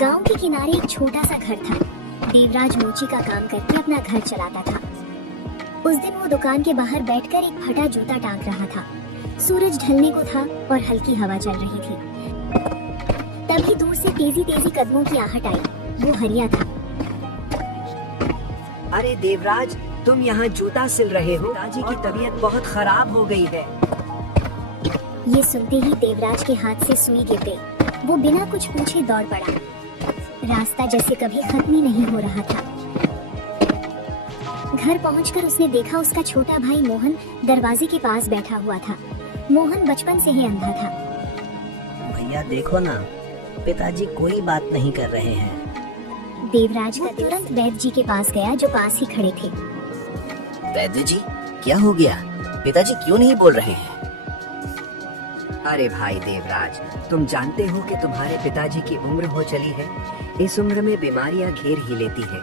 गांव के किनारे एक छोटा सा घर था। देवराज मोची का काम करके अपना घर चलाता था। उस दिन वो दुकान के बाहर बैठकर एक फटा जूता टांग रहा था। सूरज ढलने को था और हल्की हवा चल रही थी। तभी दूर से तेजी तेजी कदमों की आहट आई। वो हरिया था। अरे देवराज, तुम यहाँ जूता सिल रहे हो? पिताजी की तबीयत बहुत खराब हो गई है। ये सुनते ही देवराज के हाथ से सुई गिर गई। वो बिना कुछ पूछे दौड़ पड़ा। रास्ता जैसे कभी खत्म ही नहीं हो रहा था। घर पहुंचकर उसने देखा उसका छोटा भाई मोहन दरवाजे के पास बैठा हुआ था। मोहन बचपन से ही अंधा था। भैया देखो ना, पिताजी कोई बात नहीं कर रहे हैं। देवराज का तुरंत वैद्य जी के पास गया जो पास ही खड़े थे। वैद्य जी, क्या हो गया? पिताजी क्यों नहीं बोल रहे हैं? अरे भाई देवराज, तुम जानते हो कि तुम्हारे पिताजी की उम्र हो चली है। इस उम्र में बीमारियां घेर ही लेती है।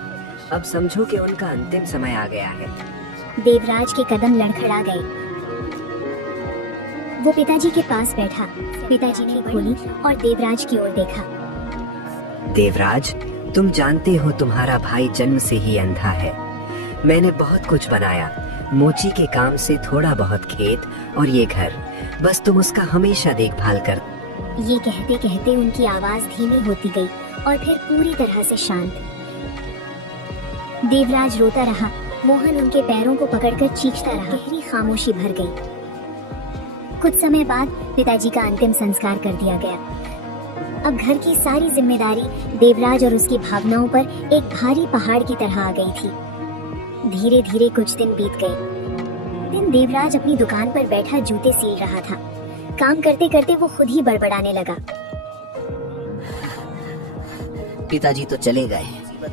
अब समझो कि उनका अंतिम समय आ गया है। देवराज के कदम लड़खड़ा गए। वो पिताजी के पास बैठा। पिताजी ने खोली और देवराज की ओर देखा। देवराज, तुम जानते हो तुम्हारा भाई जन्म से ही अंधा है। मैंने बहुत कुछ बनाया, मोची के काम से थोड़ा बहुत खेत और ये घर। बस तुम उसका हमेशा देखभाल कर। ये कहते कहते उनकी आवाज धीमी होती गई और फिर पूरी तरह से शांत। देवराज रोता रहा। मोहन उनके पैरों को पकड़कर चीखता रहा। गहरी खामोशी भर गई। कुछ समय बाद पिताजी का अंतिम संस्कार कर दिया गया। अब घर की सारी जिम्मेदारी देवराज और उसकी भावनाओं पर एक भारी पहाड़ की तरह आ गई थी। धीरे धीरे कुछ दिन बीत गए। दिन देवराज अपनी दुकान पर बैठा जूते सील रहा था। काम करते करते वो खुद ही बड़बड़ाने लगा। पिताजी तो चले गए,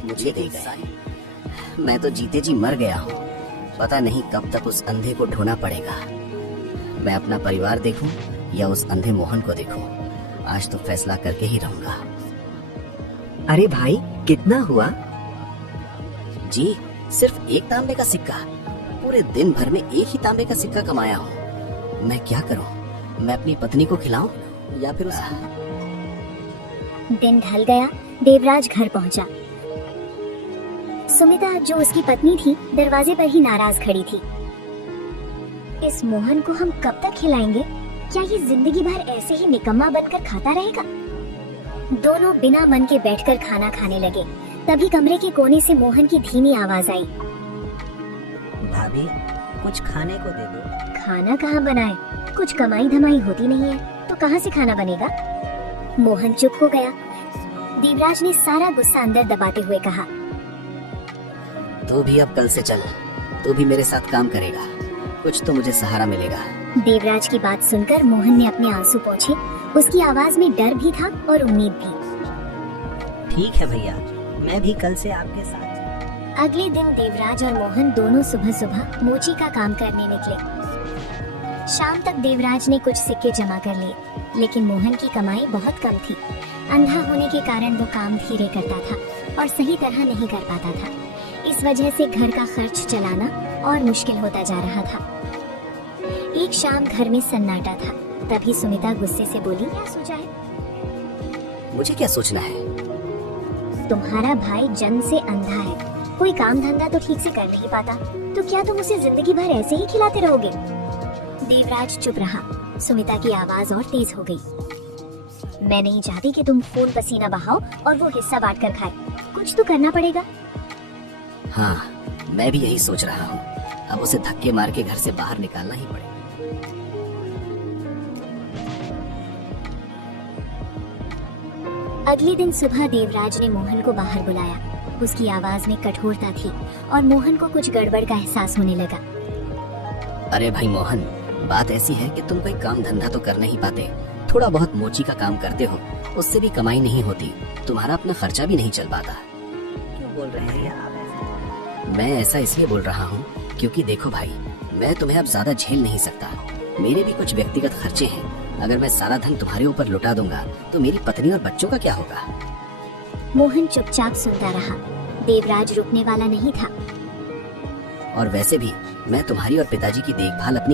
मुझे दे गए। मैं तो जीते जी मर गया हूँ। पता नहीं कब तक उस अंधे को ढूंढना पड़ेगा। मैं अपना परिवार देखूं या उस अंधे मोहन को देखूं। आज तो फैसला करके ही रहूंगा। अरे भाई, कितना हुआ? जी, सिर्फ एक तांबे का सिक्का। पूरे दिन भर में एक ही तांबे का सिक्का कमाया हूँ। मैं क्या करूँ? मैं अपनी पत्नी को खिलाऊं या फिर उस... दिन ढल गया। देवराज घर पहुंचा। सुमिता, जो उसकी पत्नी थी, दरवाजे पर ही नाराज खड़ी थी। इस मोहन को हम कब तक खिलाएंगे? क्या ये जिंदगी भर ऐसे ही निकम्मा बनकर खाता रहेगा? दोनों बिना मन के बैठकर खाना खाने लगे। तभी कमरे के कोने से मोहन की धीमी आवाज आई। भाभी, कुछ खाने को दे दो। खाना कहाँ बनाए? कुछ कमाई धमाई होती नहीं है तो कहाँ से खाना बनेगा? मोहन चुप हो गया। देवराज ने सारा गुस्सा अंदर दबाते हुए कहा, तू भी अब कल से चल। तू भी मेरे साथ काम करेगा। कुछ तो मुझे सहारा मिलेगा। देवराज की बात सुनकर मोहन ने अपने आंसू पोंछे। उसकी आवाज में डर भी था और उम्मीद भी। ठीक है भैया, मैं भी कल से आपके साथ। अगले दिन देवराज और मोहन दोनों सुबह सुबह मोची का काम करने निकले। शाम तक देवराज ने कुछ सिक्के जमा कर लिए, लेकिन मोहन की कमाई बहुत कम थी। अंधा होने के कारण वो काम धीरे करता था और सही तरह नहीं कर पाता था। इस वजह से घर का खर्च चलाना और मुश्किल होता जा रहा था। एक शाम घर में सन्नाटा था। तभी सुमिता गुस्से से बोली, क्या सोचा है? मुझे क्या सोचना है? तुम्हारा भाई जन्म से अंधा है। कोई काम धंधा तो ठीक से कर नहीं पाता, तो क्या तुम उसे जिंदगी भर ऐसे ही खिलाते रहोगे? देवराज चुप रहा। सुमिता की आवाज और तेज हो गई। मैं नहीं चाहती कि तुम खून पसीना बहाओ और वो हिस्सा बांट कर खाए। कुछ तो करना पड़ेगा। हाँ, मैं भी यही सोच रहा हूँ। अब उसे धक्के मार के घर से बाहर निकालना ही पड़ेगा। अगले दिन सुबह देवराज ने मोहन को बाहर बुलाया। उसकी आवाज में कठोरता थी और मोहन को कुछ गड़बड़ का एहसास होने लगा। अरे भाई मोहन, बात ऐसी है कि तुम कोई काम धंधा तो कर नहीं पाते। थोड़ा बहुत मोची का काम करते हो, उससे भी कमाई नहीं होती। तुम्हारा अपना खर्चा भी नहीं चल पाता। क्यों बोल रहे हैं आप ऐसा? मैं ऐसा इसलिए बोल रहा हूँ क्योंकि देखो भाई, मैं तुम्हें अब ज्यादा झेल नहीं सकता। मेरे भी कुछ व्यक्तिगत खर्चे हैं। अगर मैं सारा धन तुम्हारे ऊपर लुटा दूंगा तो मेरी पत्नी और बच्चों का क्या होगा? मोहन चुपचाप सुनता रहा। देवराज रुकने वाला नहीं था। और वैसे भी मैं तुम्हारी और पिताजी की देखभाल अपनी